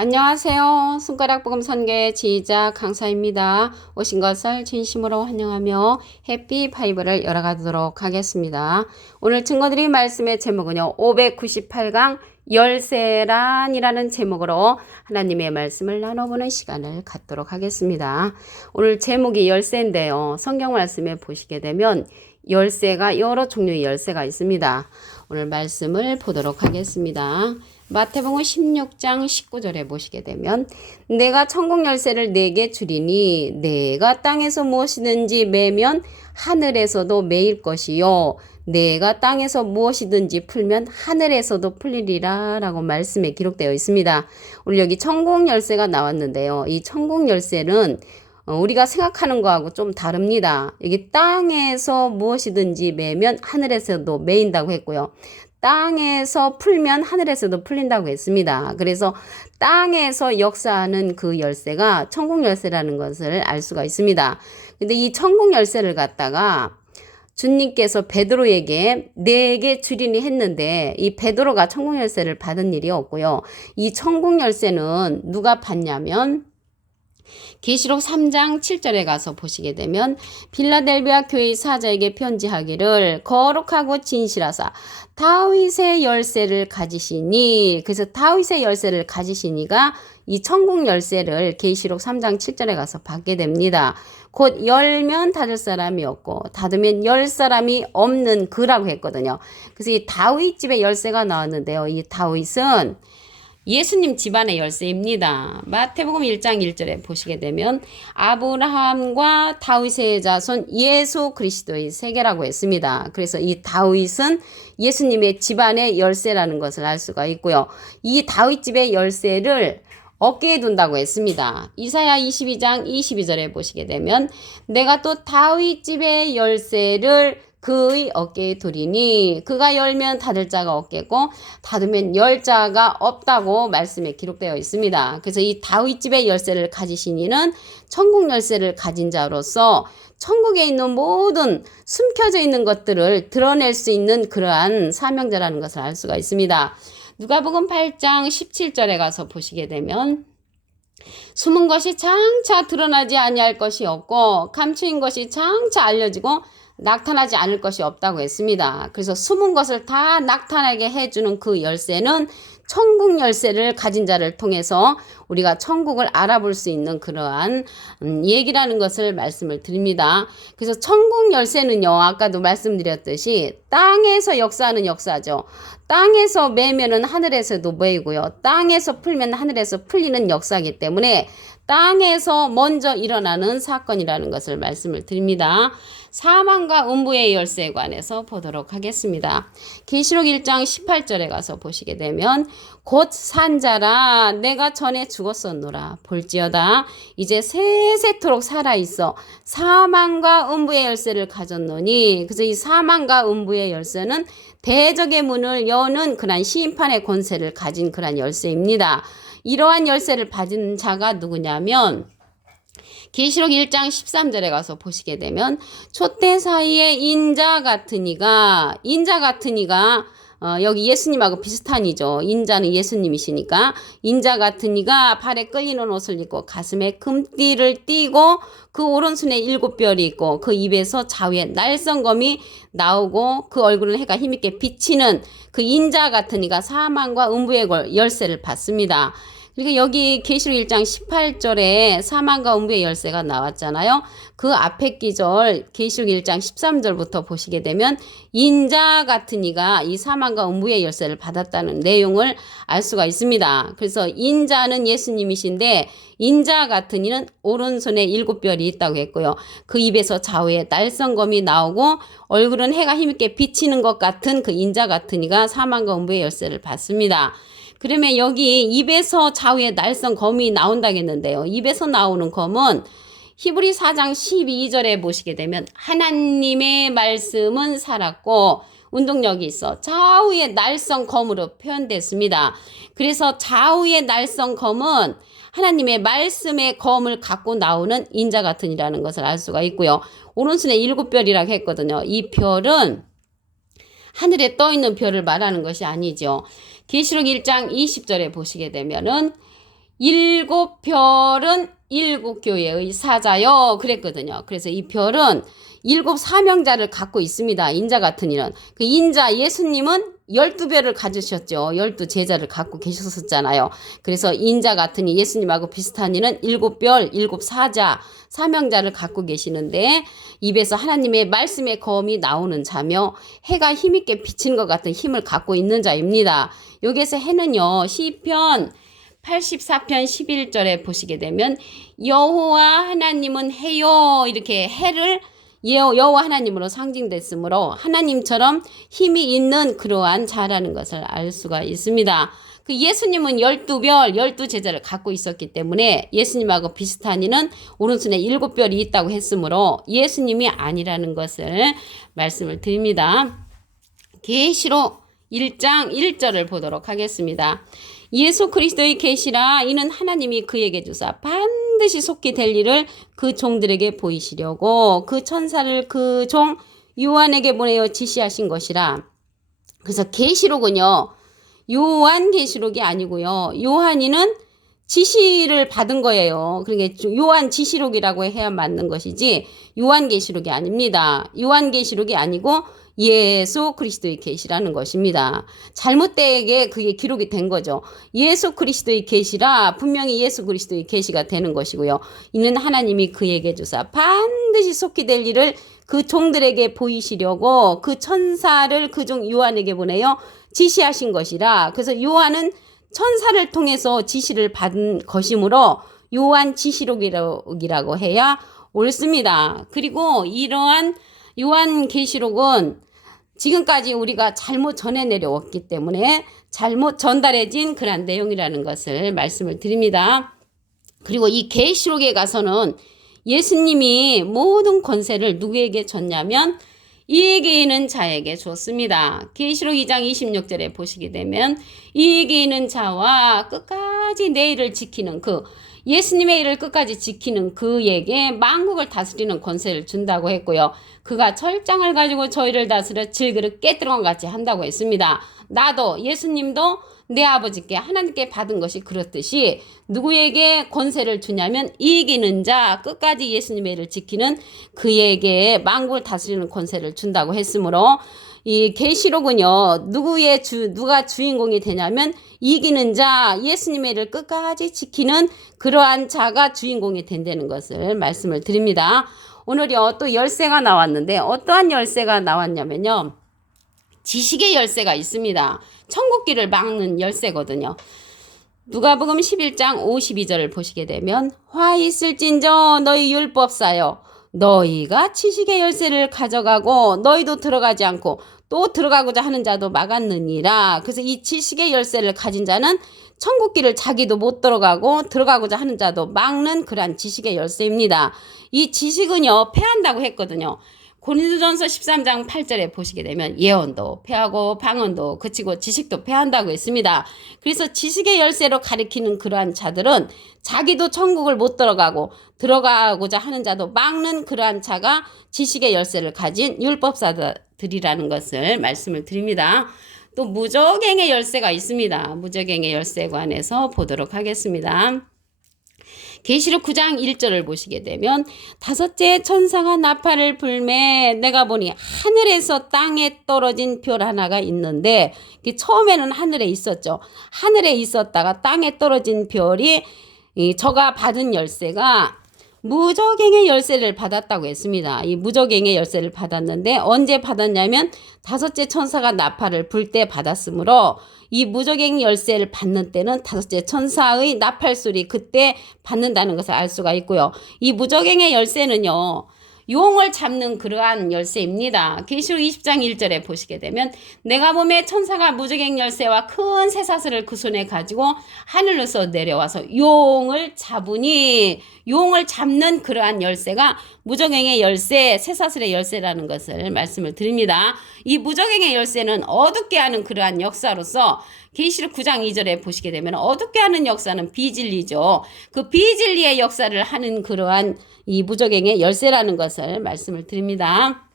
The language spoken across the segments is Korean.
안녕하세요. 손가락복음 선교의 지휘자 강사입니다. 오신 것을 진심으로 환영하며 해피 바이블을 열어가도록 하겠습니다. 오늘 증거드릴 말씀의 제목은요. 598강 열쇠란이라는 제목으로 하나님의 말씀을 나눠보는 시간을 갖도록 하겠습니다. 오늘 제목이 열쇠인데요. 성경 말씀에 보시게 되면 열쇠가 여러 종류의 열쇠가 있습니다. 오늘 말씀을 보도록 하겠습니다. 마태복음 16장 19절에 보시게 되면 내가 천국 열쇠를 네게 주리니 내가 땅에서 무엇이든지 매면 하늘에서도 매일 것이요 내가 땅에서 무엇이든지 풀면 하늘에서도 풀리리라 라고 말씀에 기록되어 있습니다. 오늘 여기 천국 열쇠가 나왔는데요. 이 천국 열쇠는 우리가 생각하는 거하고 좀 다릅니다. 여기 땅에서 무엇이든지 매면 하늘에서도 매인다고 했고요. 땅에서 풀면 하늘에서도 풀린다고 했습니다. 그래서 땅에서 역사하는 그 열쇠가 천국 열쇠라는 것을 알 수가 있습니다. 근데 이 천국 열쇠를 갖다가 주님께서 베드로에게 네게 주리니 했는데 이 베드로가 천국 열쇠를 받은 일이 없고요. 이 천국 열쇠는 누가 받냐면 계시록 3장 7절에 가서 보시게 되면 빌라델비아 교회의 사자에게 편지하기를 거룩하고 진실하사 다윗의 열쇠를 가지시니, 그래서 다윗의 열쇠를 가지시니가 이 천국 열쇠를 계시록 3장 7절에 가서 받게 됩니다. 곧 열면 닫을 사람이 없고 닫으면 열 사람이 없는 그라고 했거든요. 그래서 이 다윗 집의 열쇠가 나왔는데요. 이 다윗은 예수님 집안의 열쇠입니다. 마태복음 1장 1절에 보시게 되면 아브라함과 다윗의 자손 예수 그리스도의 세계라고 했습니다. 그래서 이 다윗은 예수님의 집안의 열쇠라는 것을 알 수가 있고요. 이 다윗 집의 열쇠를 어깨에 둔다고 했습니다. 이사야 22장 22절에 보시게 되면 내가 또 다윗 집의 열쇠를 그의 어깨에 두리니 그가 열면 닫을 자가 없겠고 닫으면 열 자가 없다고 말씀에 기록되어 있습니다. 그래서 이 다윗 집의 열쇠를 가지신 이는 천국 열쇠를 가진 자로서 천국에 있는 모든 숨겨져 있는 것들을 드러낼 수 있는 그러한 사명자라는 것을 알 수가 있습니다. 누가복음 8장 17절에 가서 보시게 되면 숨은 것이 장차 드러나지 아니할 것이 없고 감추인 것이 장차 알려지고 나타나지 않을 것이 없다고 했습니다. 그래서 숨은 것을 다 나타나게 해주는 그 열쇠는 천국 열쇠를 가진 자를 통해서 우리가 천국을 알아볼 수 있는 그러한 얘기라는 것을 말씀을 드립니다. 그래서 천국 열쇠는요, 아까도 말씀드렸듯이 땅에서 역사하는 역사죠. 땅에서 매면은 하늘에서도 매이고요. 땅에서 풀면 하늘에서 풀리는 역사이기 때문에 땅에서 먼저 일어나는 사건이라는 것을 말씀을 드립니다. 사망과 음부의 열쇠에 관해서 보도록 하겠습니다. 계시록 1장 18절에 가서 보시게 되면 곧 산자라 내가 전에 죽었었노라 볼지어다 이제 세세토록 살아있어 사망과 음부의 열쇠를 가졌노니. 그래서 이 사망과 음부의 열쇠는 대적의 문을 여는 그런 심판의 권세를 가진 그런 열쇠입니다. 이러한 열쇠를 받은 자가 누구냐면 계시록 1장 13절에 가서 보시게 되면 촛대 사이에 인자 같은 이가 여기 예수님하고 비슷한 이죠. 인자는 예수님이시니까 인자 같은 이가 발에 끌리는 옷을 입고 가슴에 금띠를 띠고 그 오른손에 7별이 있고 그 입에서 좌우에 날성검이 나오고 그 얼굴은 해가 힘있게 비치는 그 인자 같은 이가 사망과 음부의 열쇠를 받습니다. 그러니까 여기 계시록 1장 18절에 사망과 음부의 열쇠가 나왔잖아요. 그 앞에 기절 계시록 1장 13절부터 보시게 되면 인자 같은 이가 이 사망과 음부의 열쇠를 받았다는 내용을 알 수가 있습니다. 그래서 인자는 예수님이신데 인자 같은 이는 오른손에 7별이 있다고 했고요. 그 입에서 좌우에 날성검이 나오고 얼굴은 해가 힘있게 비치는 것 같은 그 인자 같은 이가 사망과 음부의 열쇠를 받습니다. 그러면 여기 입에서 좌우에 날선 검이 나온다겠는데요. 입에서 나오는 검은 히브리 4장 12절에 보시게 되면 하나님의 말씀은 살았고 운동력이 있어 좌우의 날선 검으로 표현됐습니다. 그래서 좌우의 날선 검은 하나님의 말씀의 검을 갖고 나오는 인자 같은 이라는 것을 알 수가 있고요. 오른손에 7별이라고 했거든요. 이 별은 하늘에 떠 있는 별을 말하는 것이 아니죠. 계시록 1장 20절에 보시게 되면은 일곱 별은 일곱 교회의 사자요 그랬거든요. 그래서 이 별은 일곱 사명자를 갖고 있습니다. 인자 같은 이는. 그 인자 예수님은 12별을 가지셨죠. 12제자를 갖고 계셨었잖아요. 그래서 인자 같은 이 예수님하고 비슷한 이는 일곱 별, 일곱 사자, 사명자를 갖고 계시는데 입에서 하나님의 말씀의 검이 나오는 자며 해가 힘있게 비치는 것 같은 힘을 갖고 있는 자입니다. 여기에서 해는요. 시편 84편 11절에 보시게 되면 여호와 하나님은 해요 이렇게 해를 여호와 하나님으로 상징됐으므로 하나님처럼 힘이 있는 그러한 자라는 것을 알 수가 있습니다. 그 예수님은 12별 12제자를 갖고 있었기 때문에 예수님하고 비슷한 이는 오른손에 7별이 있다고 했으므로 예수님이 아니라는 것을 말씀을 드립니다. 계시록 1장 1절을 보도록 하겠습니다. 예수 그리스도의 계시라 이는 하나님이 그에게 주사 반드시 속히 될 일을 그 종들에게 보이시려고 그 천사를 그 종 요한에게 보내어 지시하신 것이라. 그래서 계시록은요. 요한 계시록이 아니고요. 요한이는 지시를 받은 거예요. 그러니까 요한 지시록이라고 해야 맞는 것이지 요한 계시록이 아닙니다. 요한 계시록이 아니고 예수 그리스도의 계시라는 것입니다. 잘못되게 그게 기록이 된 거죠. 예수 그리스도의 계시라 분명히 예수 그리스도의 계시가 되는 것이고요. 이는 하나님이 그에게 주사 반드시 속히 될 일을 그 종들에게 보이시려고 그 천사를 그 종 요한에게 보내요 지시하신 것이라. 그래서 요한은 천사를 통해서 지시를 받은 것이므로 요한 지시록이라고 해야 옳습니다. 그리고 이러한 요한 계시록은 지금까지 우리가 잘못 전해 내려왔기 때문에 잘못 전달해진 그런 내용이라는 것을 말씀을 드립니다. 그리고 이 계시록에 가서는 예수님이 모든 권세를 누구에게 줬냐면 이에게 있는 자에게 줬습니다. 계시록 2장 26절에 보시게 되면 이에게 있는 자와 끝까지 내 일을 지키는 그 예수님의 일을 끝까지 지키는 그에게 만국을 다스리는 권세를 준다고 했고요. 그가 철장을 가지고 저희를 다스려 질그릇 깨뜨린 것 같이 한다고 했습니다. 나도 예수님도 내 아버지께 하나님께 받은 것이 그렇듯이 누구에게 권세를 주냐면 이기는 자 끝까지 예수님의 일을 지키는 그에게 만국을 다스리는 권세를 준다고 했으므로 이 계시록은요 누가 주인공이 되냐면 이기는 자 예수님의 일을 끝까지 지키는 그러한 자가 주인공이 된다는 것을 말씀을 드립니다. 오늘요 또 열쇠가 나왔는데 어떠한 열쇠가 나왔냐면요 지식의 열쇠가 있습니다. 천국길을 막는 열쇠거든요. 누가복음 11장 52절을 보시게 되면 화 있을진저 너희 율법사여 너희가 지식의 열쇠를 가져가고 너희도 들어가지 않고 또 들어가고자 하는 자도 막았느니라. 그래서 이 지식의 열쇠를 가진 자는 천국길을 자기도 못 들어가고 들어가고자 하는 자도 막는 그러한 지식의 열쇠입니다. 이 지식은요 패한다고 했거든요. 고린도전서 13장 8절에 보시게 되면 예언도 패하고 방언도 그치고 지식도 패한다고 했습니다. 그래서 지식의 열쇠로 가리키는 그러한 자들은 자기도 천국을 못 들어가고 들어가고자 하는 자도 막는 그러한 자가 지식의 열쇠를 가진 율법사들이라는 것을 말씀을 드립니다. 또 무저갱의 열쇠가 있습니다. 무저갱의 열쇠에 관해서 보도록 하겠습니다. 계시록 9장 1절을 보시게 되면 다섯째 천사가 나팔을 불매 내가 보니 하늘에서 땅에 떨어진 별 하나가 있는데 처음에는 하늘에 있었죠. 하늘에 있었다가 땅에 떨어진 별이 저가 받은 열쇠가 무저갱의 열쇠를 받았다고 했습니다. 이 무저갱의 열쇠를 받았는데 언제 받았냐면 다섯째 천사가 나팔을 불 때 받았으므로 이 무저갱 열쇠를 받는 때는 다섯째 천사의 나팔 소리 그때 받는다는 것을 알 수가 있고요. 이 무저갱의 열쇠는요. 용을 잡는 그러한 열쇠입니다. 계시록 20장 1절에 보시게 되면 내가 보매 천사가 무저갱 열쇠와 큰 쇠사슬을 그 손에 가지고 하늘에서 내려와서 용을 잡으니 용을 잡는 그러한 열쇠가 무저갱의 열쇠, 쇠사슬의 열쇠라는 것을 말씀을 드립니다. 이 무저갱의 열쇠는 어둡게 하는 그러한 역사로서 계시록 9장 2절에 보시게 되면 어둡게 하는 역사는 비진리죠. 그 비진리의 역사를 하는 그러한 이 무저갱의 열쇠라는 것을 말씀을 드립니다.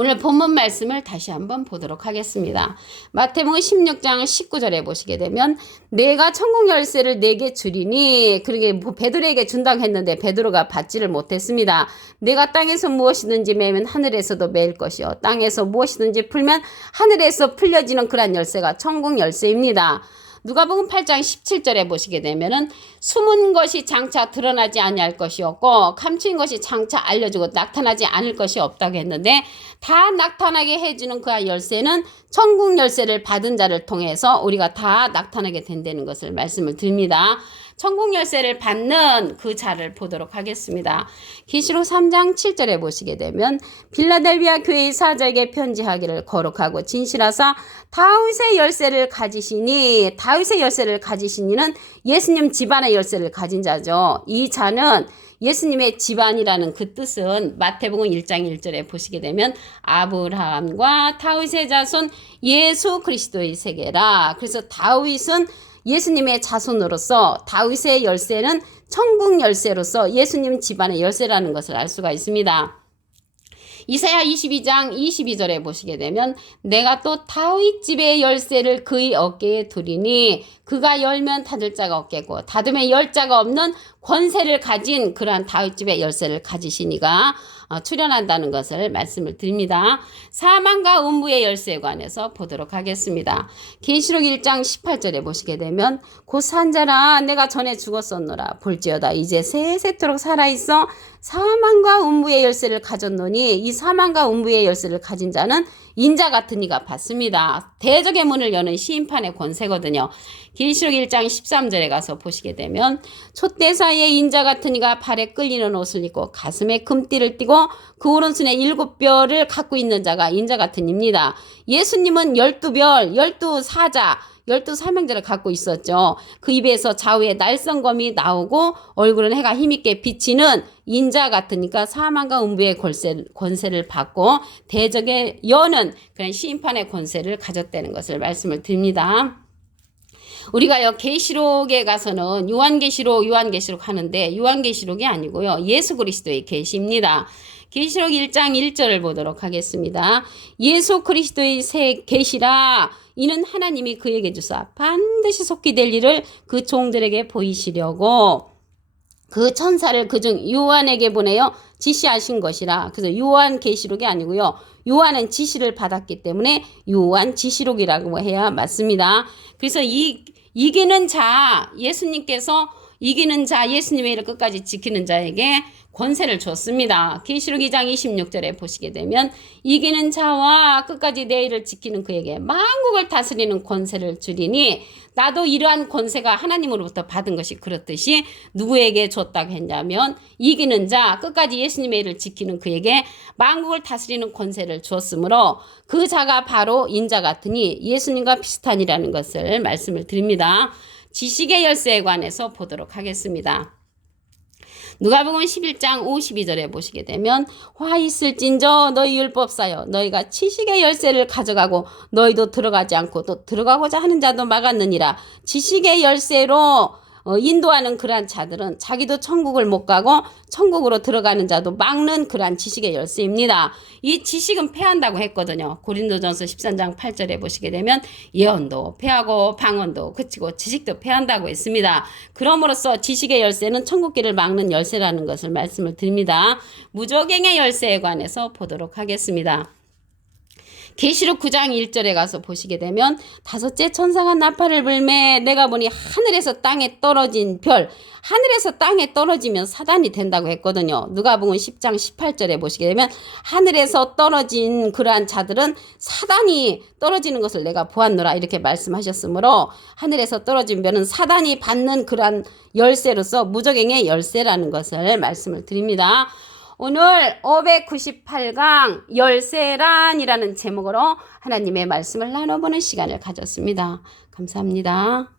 오늘 본문 말씀을 다시 한번 보도록 하겠습니다. 마태복음 16장 19절에 보시게 되면 내가 천국 열쇠를 네게 주리니 그러게 뭐 베드로에게 준다고 했는데 베드로가 받지를 못했습니다. 내가 땅에서 무엇이든지 매면 하늘에서도 매일 것이요 땅에서 무엇이든지 풀면 하늘에서 풀려지는 그러한 열쇠가 천국 열쇠입니다. 누가복음 8장 17절에 보시게 되면은 숨은 것이 장차 드러나지 아니할 것이었고 감추인 것이 장차 알려지고 나타나지 않을 것이 없다고 했는데 다 나타나게 해주는 그 열쇠는 천국 열쇠를 받은 자를 통해서 우리가 다 나타나게 된다는 것을 말씀을 드립니다. 천국 열쇠를 받는 그 자를 보도록 하겠습니다. 계시록 3장 7절에 보시게 되면 빌라델비아 교회의 사자에게 편지하기를 거룩하고 진실하사 다윗의 열쇠를 가지시니 다윗의 열쇠를 가지시니는 예수님 집안의 열쇠를 가진 자죠. 이 자는 예수님의 집안이라는 그 뜻은 마태복음 1장 1절에 보시게 되면 아브라함과 다윗의 자손 예수 그리스도의 세계라. 그래서 다윗은 예수님의 자손으로서 다윗의 열쇠는 천국 열쇠로서 예수님 집안의 열쇠라는 것을 알 수가 있습니다. 이사야 22장 22절에 보시게 되면 내가 또 다윗 집의 열쇠를 그의 어깨에 두리니 그가 열면 닫을 자가 없겠고 닫으면 열 자가 없는 권세를 가진 그러한 다윗 집의 열쇠를 가지시니가 출현한다는 것을 말씀을 드립니다. 사망과 음부의 열쇠에 관해서 보도록 하겠습니다. 계시록 1장 18절에 보시게 되면 곧 산자라 내가 전에 죽었었노라 볼지어다 이제 세세토록 살아있어 사망과 음부의 열쇠를 가졌노니 이 사망과 음부의 열쇠를 가진 자는 인자 같은 이가 받습니다. 대적의 문을 여는 시인판의 권세거든요. 계시록 1장 13절에 가서 보시게 되면 촛대 사이에 인자 같은 이가 발에 끌리는 옷을 입고 가슴에 금띠를 띠고 그 오른손에 7별을 갖고 있는 자가 인자 같은 입니다. 예수님은 12별, 12사자, 12사명자를 갖고 있었죠. 그 입에서 좌우에 날성검이 나오고 얼굴은 해가 힘있게 비치는 인자 같으니까 사망과 음부의 권세를 받고 대적의 여는 그런 심판의 권세를 가졌다는 것을 말씀을 드립니다. 우리가요 계시록에 가서는 요한계시록 하는데 요한계시록이 아니고요 예수 그리스도의 계시입니다. 계시록 1장 1절을 보도록 하겠습니다. 예수 그리스도의 새 계시라 이는 하나님이 그에게 주사 반드시 속히 될 일을 그 종들에게 보이시려고 그 천사를 그중 요한에게 보내어 지시하신 것이라. 그래서 요한 계시록이 아니고요. 요한은 지시를 받았기 때문에 요한 지시록이라고 해야 맞습니다. 그래서 이기는 자 예수님께서 이기는 자 예수님의 일을 끝까지 지키는 자에게 권세를 줬습니다. 계시록 2장 26절에 보시게 되면 이기는 자와 끝까지 내 일을 지키는 그에게 만국을 다스리는 권세를 주리니 나도 이러한 권세가 하나님으로부터 받은 것이 그렇듯이 누구에게 줬다고 했냐면 이기는 자 끝까지 예수님의 일을 지키는 그에게 만국을 다스리는 권세를 주었으므로 그 자가 바로 인자 같으니 예수님과 비슷하니라는 것을 말씀을 드립니다. 지식의 열쇠에 관해서 보도록 하겠습니다. 누가복음 11장 52절에 보시게 되면 화 있을진저 너희 율법사여 너희가 지식의 열쇠를 가져가고 너희도 들어가지 않고 또 들어가고자 하는 자도 막았느니라. 지식의 열쇠로 인도하는 그러한 자들은 자기도 천국을 못 가고 천국으로 들어가는 자도 막는 그러한 지식의 열쇠입니다. 이 지식은 패한다고 했거든요. 고린도전서 13장 8절에 보시게 되면 예언도 패하고 방언도 그치고 지식도 패한다고 했습니다. 그럼으로써 지식의 열쇠는 천국길을 막는 열쇠라는 것을 말씀을 드립니다. 무조갱의 열쇠에 관해서 보도록 하겠습니다. 계시록 9장 1절에 가서 보시게 되면 다섯째 천사가 나팔을 불매 내가 보니 하늘에서 땅에 떨어진 별 하늘에서 땅에 떨어지면 사단이 된다고 했거든요. 누가복음 10장 18절에 보시게 되면 하늘에서 떨어진 그러한 자들은 사단이 떨어지는 것을 내가 보았노라 이렇게 말씀하셨으므로 하늘에서 떨어진 별은 사단이 받는 그러한 열쇠로서 무저갱의 열쇠라는 것을 말씀을 드립니다. 오늘 598강 열쇠란이라는 제목으로 하나님의 말씀을 나눠보는 시간을 가졌습니다. 감사합니다.